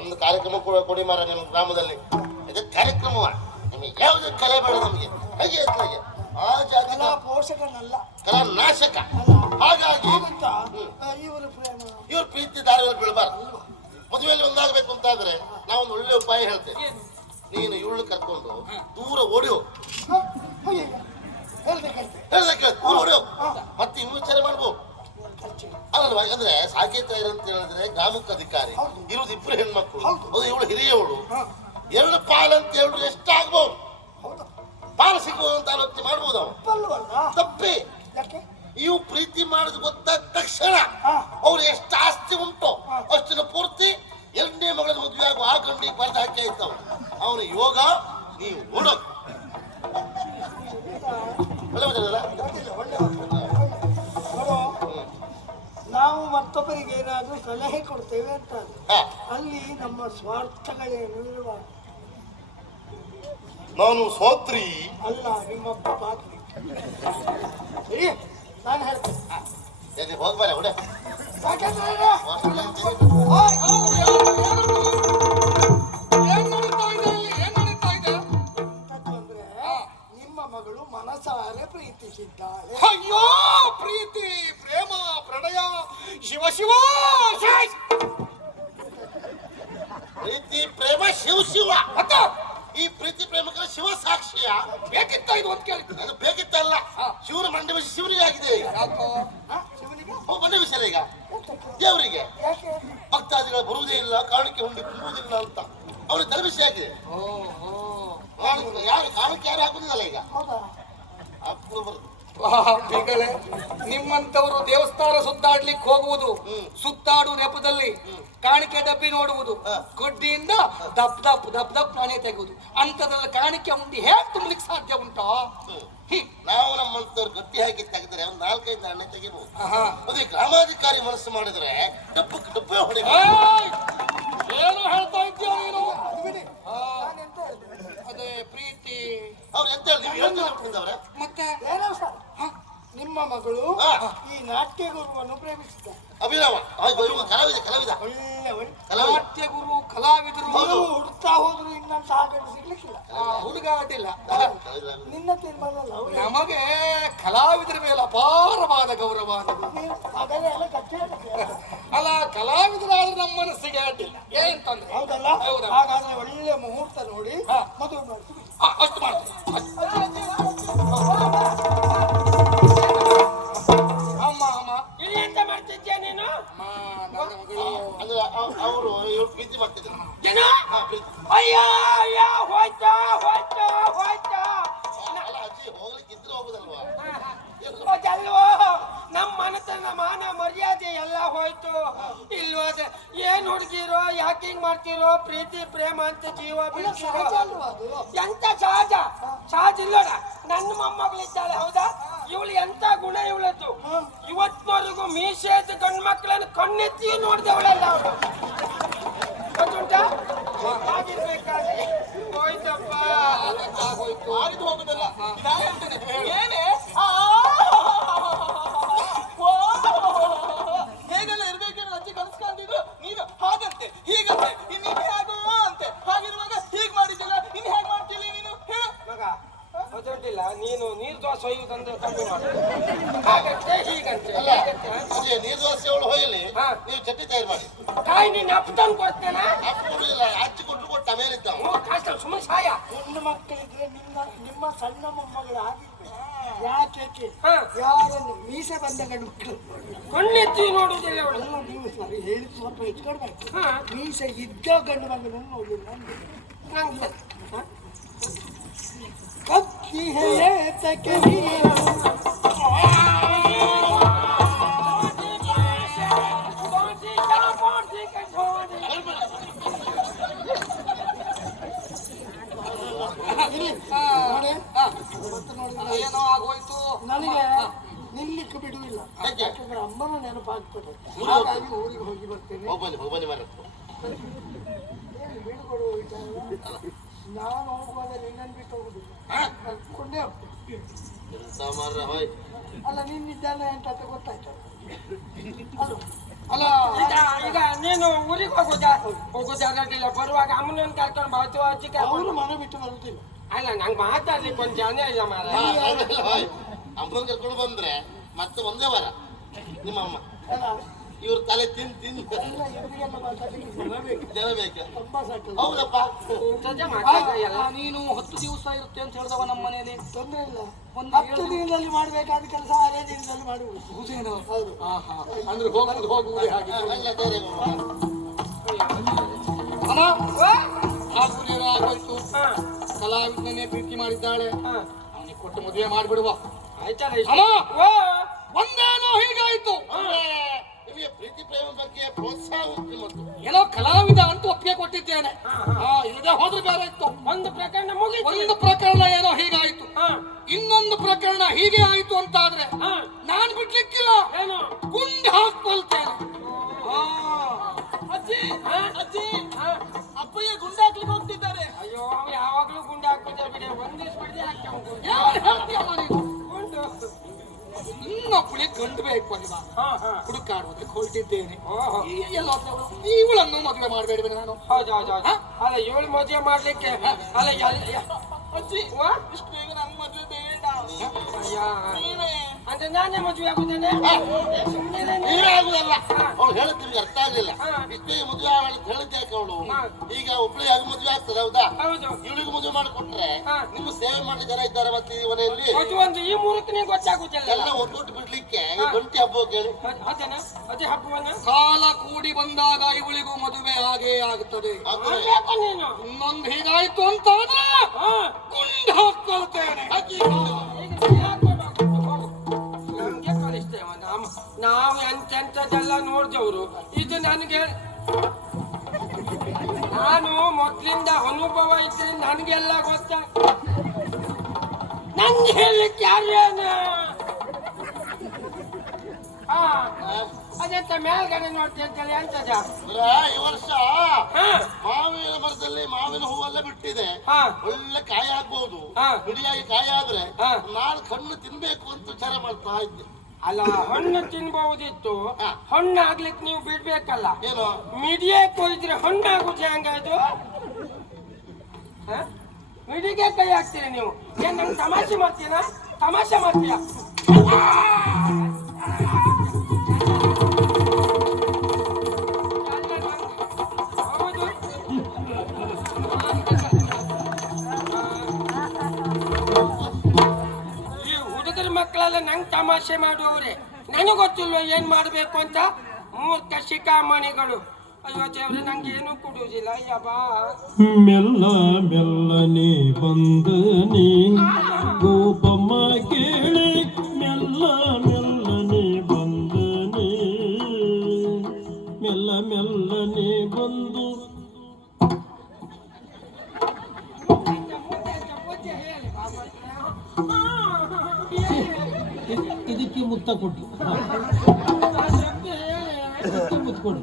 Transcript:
ಒಂದು ಕಾರ್ಯಕ್ರಮ ಕೂಡ ಕೊಡಿ ಮಾರ ನಿಮ್ಮ ಗ್ರಾಮದಲ್ಲಿ. ಇದು ಕಾರ್ಯಕ್ರಮ ನಿಮಗೆ ಯಾವುದೇ ಕಲೆ ಬೇಡ ನಮಗೆ. ಹಾಗೆ ಇತ್ಲಾಗೆ ಆ ಜಾತಿ ಕಲಾ ಪೋಷಕನಲ್ಲ. ಕಲಾ ನಾಶಕ. ಹಾಗಾಗಿ ಇವ್ರ ಪ್ರೀತಿ ದಾರಿಯಲ್ಲಿ ಬೀಳಬಾರ್ದು. ಮದುವೆಯಲ್ಲಿ ಒಂದಾಗಬೇಕು ಅಂತ ಆದ್ರೆ ನಾವೊಂದು ಒಳ್ಳೆ ಉಪಾಯ ಹೇಳ್ತೇವೆ ನೀನು ಇವಳು ಕರ್ಕೊಂಡು ದೂರ ಓಡಿ ಹೋಗು ಹ, ಅಯ್ಯಯ್ಯ. ಹೇಳ್ಬೇಕಂತೆ ಹೇಳ್ದಕ್ಕೆ ದೂರ ಓಡಿ ಹೋಗು ಮತ್ತೆ ಇನ್ನೂ ವಿಚಾರ ಮಾಡ್ಬೋದು ಖರ್ಚು ಅಲ್ಲಲ್ವಾ ಸಾಕೇತ ಅಂತ ಹೇಳಿದ್ರೆ ಗ್ರಾಮಕ್ಕೆ ಅಧಿಕಾರಿ. ಇರುವುದು ಇಬ್ರು ಹೆಣ್ಮಕ್ಳು ಹೌದು. ಅದು ಇವಳು ಹಿರಿಯವಳು ಎರಡು ಅಂತ ಹೇಳಿದ್ರೆ ಎಷ್ಟಾಗ್ಬೋದು ಹೌದು ಪಾಲು ಸಿಗ್ಬೋದು ಅಂತ ಆಲೋಚನೆ ಮಾಡ್ಬೋದು ತಪ್ಪಿ ಇವು ಪ್ರೀತಿ ಮಾಡಿದ ಗೊತ್ತಾದ ತಕ್ಷಣ. ಅವ್ರು ಎಷ್ಟು ಆಸ್ತಿ ಉಂಟು ಅಷ್ಟಿನ ಪೂರ್ತಿ ಎರಡನೇ ಮಗಳ ಮದುವೆ ಆಗುವ ಆ ಗಂಡಿಗೆ ಬರೆದು ಹಾಕಿ ಆಯ್ತವ ಅವನು ಯೋಗ ನೀವು ಓಡೋ ಸಲಹೆ ಕೊಡ್ತೇವೆ ಅಂತ. ಅಲ್ಲಿ ನಮ್ಮ ಸ್ವಾರ್ಥಗಳೇನು ಇರಬಾರ್ದು ನಾನು ಸೋತ್ರಿ. ಅಲ್ಲ ನಿಮ್ಮಪ್ಪ ಪಾತ್ರಿ. ನಾನು ಹೇಳ್ತೇನೆ. ಹೋಗ್ಬಾರ ದೇವರಿಗೆ. ಭಕ್ತಾದಿಗಳು ಬರುವುದೇ ಇಲ್ಲ ಕಾರಣಕ್ಕೆ ಹುಂಡಿ ತುಂಬುವುದಿಲ್ಲ ಅಂತ. ಅವ್ರಿಗೆ ತಲುಪಿಸಿ ಆಗಿದೆ ಯಾರು ಕಾರಣಕ್ಕೆ ಯಾರು ಹಾಕುದಿಲ್ಲ ಈಗ? ಬರುದು ನಿಮ್ಮಂತವರು ದೇವಸ್ಥಾನ ಸುತ್ತಾಡ್ಲಿಕ್ಕೆ ಹೋಗುವುದು. ಸುತ್ತಾಡು ನೆಪದಲ್ಲಿ. ಕಾಣಿಕೆ ಡಬ್ಬಿ ನೋಡುವುದು. ಗುಡ್ಡಿಯಿಂದ ದಪ್ ದಪ್ ದಪ್ ದಪ್ ನಾನೇ ತೆಗೆಯುವುದು. ಅಂತದ್ರಲ್ಲಿ ಕಾಣಿಕೆ ಉಂಡಿ ಹೇಗೆ ತುಂಬಲಿಕ್ಕೆ ಸಾಧ್ಯ ಉಂಟಾ. ನಾವು ನಮ್ಮಂತವ್ರು ಗಟ್ಟಿ ಹಾಕಿ ತೆಗೆದ್ರೆ ಒಂದು ನಾಲ್ಕೈದು ನಾಣ್ಯ ತೆಗಿಬಹುದು ಆಹಾ. ಅದೇ ಗ್ರಾಮಾಧಿಕಾರಿ ಮನಸ್ಸು ಮಾಡಿದ್ರೆ ಡಬ್ಬಕ್ಕೆ ಡಬ್ಬ ಹೊಡಿ ಏನು ಹೇಳ್ತಾ ಇದ್ದೀಯ ನೀನು? ಅದೇ ಪ್ರೀತಿ. ಅವ್ರು ಎಂತ ಹೇಳಿ ನೀವು ಹೇಳ್ತಾರೆ ಬಿಟ್ಟಿದ್ದವ್ರೆ ಮತ್ತೆ ಏನೋ ಸರ್ ನಿಮ್ಮ ಮಗಳು ಈ ನಾಟ್ಯ ಗುರುವನ್ನು ಪ್ರೇಮಿಸಿದ ಅಭಿನವ ಕಲಾವಿದ ಕಲಾವಿದ. ಒಳ್ಳೆ ಒಳ್ಳೆ. ನಾಟ್ಯ ಗುರು ಕಲಾವಿದರು ಹುಡುಕ್ತಾ ಹೋದ್ರು ಇನ್ನಂತ ಹಾಗೆ ಸಿಗ್ಲಿಕ್ಕಿಲ್ಲ. ಹುಡುಗ ಅಡ್ಡಿಲ್ಲ ನಿನ್ನ ತೀರ್ಮಾನಲ್ಲ ಅವ್ರು. ನಮಗೆ ಕಲಾವಿದರ ಮೇಲೆ ಅಪಾರವಾದ ಗೌರವ. ಅಲ್ಲ ಕಲಾವಿದರಾದ್ರೆ ನಮ್ಮ ಮನಸ್ಸಿಗೆ ಅಡ್ಡಿಲ್ಲ ಏನ್ ತೊಂದ್ರೆ? ಹೌದಲ್ಲ? ಹಾಗಾದ್ರೆ ಒಳ್ಳೆ ಮುಹೂರ್ತ ನೋಡಿ ಮದುವೆ ಮಾಡ್ತೀವಿ. ಅಷ್ಟು ಮಾಡ್ತೀನಿ ಹೋಗುದಲ್ವಾ? ಅದಲ್ವೋ ನಮ್ಮ ಮನತನ ಮಾನ ಮರ್ಯಾದೆ ಎಲ್ಲ ಹೋಯ್ತು. ಇಲ್ವಾ ಏನ್ ಹುಡುಗಿರೋ ಯಾಕೆ ಹಿಂಗ್ ಮಾಡ್ತಿರೋ ಪ್ರೀತಿ ಪ್ರೇಮ ಅಂತ ಜೀವ ಎಂತ ಸಹಜ? ಸಹಜ ಇಲ್ಲೋಣ ನನ್ನ ಮೊಮ್ಮಗಳಿದ್ದಾಳೆ ಹೌದಾ? ಇವಳು ಎಂತ ಗುಣ ಇವಳದ್ದು? ಇವತ್ತವರೆಗೂ ಮೀಸೆದ ಗಂಡು ಮಕ್ಕಳನ್ನು ಕಣ್ಣೆತ್ತಿ ನೋಡ್ದವಳಲ್ಲ ಅವಳು. ಗೊತ್ತುಂಟಾ? ಹಾಗಿರ್ಬೇಕಾದ್ರೆ ಆಗೋಯ್ತು ಆಗಿದ್ದು ಹೋಗುದಲ್ಲ ನಾ ಹೇಳ್ತೇನೆ ಏನೇ! ಹೇಗೆಲ್ಲ ಇರ್ಬೇಕೇನೋ ಅಜ್ಜಿ ಕನಸ್ಕೊಂಡಿದ್ರು ನೀನು ಹಾಗಂತೆ ಹೀಗಂತೆ ಇನ್ನು ಹೇಗೋ ಅಂತೆ ಹಾಗಿರುವಾಗ ಹೀಗ್ ಮಾಡಿದ್ದಿಲ್ಲ ಇನ್ನು ಹೇಗ್ ಮಾಡ್ತಿಲ್ಲ ನೀನು ಹೇಳು ಮಗ ನೀನು ನೀರ್ ದೋಸೆ ಒಯ್ಯುವುದಂದ್ರೆ ಕಮ್ಮಿ ಹಾಗಂತೆ ಹೀಗಂತೆ ಹೀಗಂತೆ ಅಜ್ಜಿ ನೀರು ದೋಸೆ ಅವಳು ಹೋಗಲಿ ಹಾ. ನೀವು ಚಟ್ನಿ ತಯಾರು ಮಾಡಿ ಕಾಯಿ ನೀನು ಅಪ್ಪ ತಂದು ಕೊಡ್ತೇನೆ ಅಪ್ಪ ಕೊಡುದಿಲ್ಲ ಕೊಟ್ಟು ಅವ. ಕಷ್ಟ ಸುಮ್ಮನೆ ಸಾಯ. ಹೆಣ್ಣು ಮಕ್ಕಳಿದ್ರೆ ನಿಮ್ಮ ನಿಮ್ಮ ಸಣ್ಣ ಮೊಮ್ಮಗಳು ಯಾಕೆ ಯಾರನ್ನು? ಮೀಸೆ ಬಂದ ಗಂಡು ಮಕ್ಕಳು. ಕಣ್ಣೆತ್ತಿ ನೋಡುವುದಿಲ್ಲ ಅವಳು. ನೀವು ಸರಿ ಹೇಳಿದ್ದು ಸ್ವಲ್ಪ ಹೆಚ್ಚು ಮೀಸೆ ಇದ್ದ ಗಂಡು ಮಗನನ್ನು ನೋಡಿಲ್ಲ ನಂಗೆ ಕತ್ತಿ ಹೇತಕ್ಕೆ ಹಾಗಾಗಿ ಊರಿಗೆ ಹೋಗಿ ಬರ್ತೇನೆ. ಹೋಗಿ ಬನ್ನಿ ಹೋಗಿ ಬನ್ನಿ ಏನು ಬೀಳ್ಕೊಡುವ ವಿಚಾರ ನಾನು ಹೋಗುವಾಗ ನಿನ್ನನ್ನು ಬಿಟ್ಟು ಹೋಗುದಿಲ್ಲ ಕರ್ಕೊಂಡೇ ಹೋಗ್ತೇನೆ. ಎಂತ ಮಾರ್ರೆ ಹೋಯ್. ಅಲ್ಲ ನಿನ್ನಿದ್ದಾನೆ ಅಂತ ಅಲ್ವಾ ಅಲ್ಲ ಈಗ ಈಗ ನೀನು ಊರಿಗೆ ಹೋಗುದಾ ಹೋಗುದಾಗಿಲ್ಲ ಬರುವಾಗ ಅಮ್ಮನನ್ನು ಕರ್ಕೊಂಡು ಬಾತು ಅಜ್ಜಿ ಅವರು ಕರ್ಕೊಂಡು ಮನೆ ಬಿಟ್ಟು ಬರುದಿಲ್ಲ. ಅಲ್ಲ ನಂಗೆ ಮಾತಾಡ್ಲಿಕ್ಕೆ ಒಂದು ಜನ ಇಲ್ಲ ಮಾರ ಅಮ್ಮನ ಕರ್ಕೊಂಡು ಬಂದ್ರೆ ಮತ್ತೆ ಒಂದೇ ವಾರ. ನಿಮ್ಮ ಅಮ್ಮ. ಇವ್ರ ತಲೆ ತಿನ್ ತಿನ್ ಜನ ಬೇಕು. ಹೌದಪ್ಪ. ನೀನು ಹತ್ತು ದಿವಸ ಇರುತ್ತೆ ಅಂತ ಹೇಳಿದವ ನಮ್ಮ ಮನೆಯಲ್ಲಿ ತೊಂದ್ರೆ ಇಲ್ಲ. ಒಂದು ಹತ್ತು ದಿನದಲ್ಲಿ ಮಾಡಬೇಕಾದ ಕೆಲಸ ಅದೇ ದಿನದಲ್ಲಿ ಮಾಡುವುದು. ಹೌದು. ಆಹಾ. ಅಂದ್ರೆ ಹೋಗುದು ಹೋಗುವುದೇ ಹಾಗೆ. ಅಮ್ಮ ಆಗೋಯ್ತು. ಕಲಾವಿದನೇ ಪ್ರೀತಿ ಮಾಡಿದ್ದಾಳೆ. ಅವನಿಗೆ ಕೊಟ್ಟು ಮದುವೆ ಮಾಡಿಬಿಡುವ. ಆಯ್ತಾ ಇಷ್ಟ ಅಮ್ಮ ಓ ಒಂದೇನೋ ಹೀಗಾಯ್ತು ಅಂದ್ರೆ ನಿಮಗೆ ಪ್ರೀತಿ ಪ್ರೇಮ ಬಗ್ಗೆ ಪ್ರೋತ್ಸಾಹ ಏನೋ ಕಲಾವಿದ ಅಂತ ಒಪ್ಪಿಗೆ ಕೊಟ್ಟಿದ್ದೇನೆ. ಆ ಇಲ್ಲದೆ ಹೋದ್ರೆ ಬೇರೆ ಇತ್ತು. ಒಂದು ಪ್ರಕರಣ ಮುಗಿ ಒಂದು ಪ್ರಕರಣ ಏನೋ ಹೀಗಾಯ್ತು. ಇನ್ನೊಂದು ಪ್ರಕರಣ ಹೀಗೆ ಆಯ್ತು ಅಂತ ಆದ್ರೆ ನಾನ್ ಬಿಡ್ಲಿಕ್ಕಿಲ್ಲ. ಹೊರಟಿದ್ದೇನೆ ಎಲ್ಲ? ಇವಳನ್ನು ಮದುವೆ ಮಾಡಬೇಡಿ ನಾನು. ಹೌದು ಹೌದು ಹೌದು. ಅಲ್ಲ ಇವಳು ಮದುವೆ ಮಾಡ್ಲಿಕ್ಕೆ? ಅಲ್ಲ ಅಜ್ಜಿ ವಾ? ಇಷ್ಟು ಬೇಗ ನನ್ನ ಮದುವೆ ಬೇಡ. ಅಂದ್ರೆ ನಾನೇ ಮದುವೆ ಆಗುತ್ತೇನೆ ಸುಮ್ಮನೆ ನೀವೇ ಆಗುದಲ್ಲ ಅವಳು ಅರ್ಥ ಆಗ್ಲಿಲ್ಲ. ಇಷ್ಟೇ ಮದುವೆ ಹೇಳಿದ್ದೆ ಯಾಕೆ ಅವಳು. ಈಗ ಒಬ್ಳಿಗೆ ಆಗಿ ಮದುವೆ ಆಗ್ತದೆ ಹೌದಾ? ಹೌದು. ಇವಳಿಗೆ ಮದುವೆ ಮಾಡಿಕೊಟ್ರೆ. ನಿಮ್ಮ ಸೇವೆ ಮಾಡಿ ಜನ ಇದ್ದಾರೆ ಮತ್ತೆ ಈ ಮನೆಯಲ್ಲಿ? ಒಂದು ಈ ಗೊತ್ತಾಗುತ್ತಿಲ್ಲ ಎಲ್ಲ ಒಟ್ಟೊಟ್ಟು ಬಿಡ್ಲಿಕ್ಕೆ ಗಂಟಿ ಹಬ್ಬಕ್ಕೆ ಹೇಳಿ ಅದೇ ಹಬ್ಬವನ್ನ? ಕಾಲ ಕೂಡಿ ಬಂದಾಗ ಇವಳಿಗೂ ಮದುವೆ ಹಾಗೆ? ಆಗುತ್ತದೆ ಇನ್ನೊಂದು ಹೀಗಾಯ್ತು ಅಂತ ಹಾ. ಗುಂಡು ಹಾಕೊಳ್ತೇನೆ ನನಗೆ. ನಾನು ಮೊದ್ಲಿಂದ ಅನುಭವ ಇದ್ರೆ ನನಗೆಲ್ಲ ಗೊತ್ತ? ನಂಗೆ ಹೇಳಲಿಕ್ಕೆ ಯಾರೇನ ಅದೆಂತ ಮೇಲ್ಗಡೆ ನೋಡ್ತೀಯ ಅಂದ್ರೆ ಈ ವರ್ಷ ಮಾವಿನ ಮರದಲ್ಲಿ ಮಾವಿನ ಹೂವೆಲ್ಲ ಬಿಟ್ಟಿದೆ. ಹಾ. ಒಳ್ಳೆ ಕಾಯಿ ಆಗ್ಬಹುದು. ಬಿಡಿಯಾಗಿ ಕಾಯಿ ಆದ್ರೆ. ನಾನು ಕಣ್ಣು ತಿನ್ಬೇಕು ಅಂತ ವಿಚಾರ ಮಾಡ್ತಾ ಇದ್ದೆ. ಅಲ್ಲ ಹಣ್ಣು ತಿನ್ಬಹುದಿತ್ತು. ಹಣ್ಣು ಆಗ್ಲಿಕ್ಕೆ ನೀವು ಬಿಡ್ಬೇಕಲ್ಲ. ಏನು? ಕೊಯ್ದ್ರೆ ಹಣ್ಣು ಆಗುದು ಅದು? ಹ? ಮಿಡಿಗೆ ಕೈ ಹಾಕ್ತೀರಿ ನೀವು. ಏನ್ ನಂಗೆ ತಮಾಷೆ ಮಾಡ್ತೀರಾ? ತಮಾಷೆ ಮಾಡ್ತೀಯ ತಮಾಷೆ ಮಾಡುವವರೇ. ನನಗೆ ಗೊತ್ತಿಲ್ಲ ಏನು ಮಾಡಬೇಕು ಅಂತ. ಮೂರ್ಖ ಶಿಖಾಮಣಿಗಳು. ನಂಗೆ ಏನು ಕೊಡುವುದಿಲ್ಲ. ಮೆಲ್ಲ ಮೆಲ್ಲನೆ ಬಂದನೆ ಗೋಪಮ್ಮ ಕೇಳೆ. ಮೆಲ್ಲ ಮೆಲ್ಲನೆ ಬಂದನೆ ಮೆಲ್ಲ ಮೆಲ್ಲನೆ ಬಂದು ಕೊಟ್ಟು ಕೊಡು